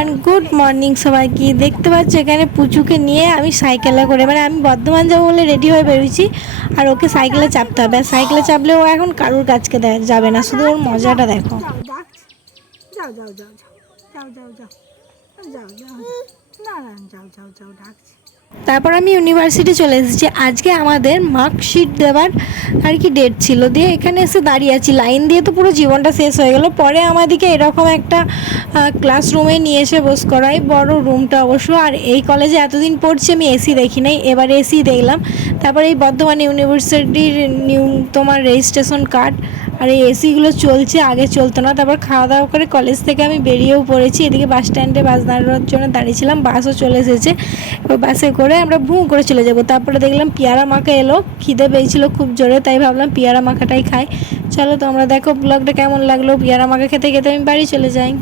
Everyone, good morning সবাইকে। দেখতে পাচ্ছ এখানে পুচুকে নিয়ে আমি সাইকেলে করে, মানে আমি বর্ধমান যাবো বলে রেডি হয়ে বেরোচ্ছি, আর ওকে সাইকেলে চাপতে হবে। আর সাইকেলে চাপলে ও এখন কারুর কাছকে যাবে না, শুধু ওর মজাটা দেখো। যাও যাও যাও যাও যাও যাও যাও যাও না না যাও যাও যাও ডাকছি। তারপর আমি ইউনিভার্সিটি চলে এসেছি। আজকে আমাদের মার্কশিট দেওয়ার আর কি ডেট ছিল, দিয়ে এখানে এসে দাঁড়িয়ে আছি লাইন দিয়ে, তো পুরো জীবনটা শেষ হয়ে গেল। পরে আমাদেরকে এরকম একটা ক্লাসরুমে নিয়ে এসে বস করাই, বড় রুমটা অবশ্য। আর এই কলেজে এতদিন পড়ছি আমি এসি দেখি নাই, এবার এসি দেখলাম। তারপরে এই বর্ধমান ইউনিভার্সিটির নিউ তোমার রেজিস্ট্রেশন কার্ড, আর এই এসিগুলো চলছে, আগে চলতো না। তারপর খাওয়া দাওয়া করে কলেজ থেকে আমি বেরিয়েও পড়েছি। এদিকে বাস স্ট্যান্ডে বাস দাঁড়ানোর জন্য দাঁড়িয়েছিলাম, বাসও চলে এসেছে। এবার বাসে করে আমরা ভুঁ করে চলে যাব। তারপরে দেখলাম পেয়ারা মাখা এলো, খিদে পেয়েছিল খুব জোরে, তাই ভাবলাম পেয়ারা মাখাটাই খাই। চলো তোমরা দেখো ব্লগটা কেমন লাগলো। পেয়ারা মাখা খেতে খেতে আমি বাড়ি চলে যাই।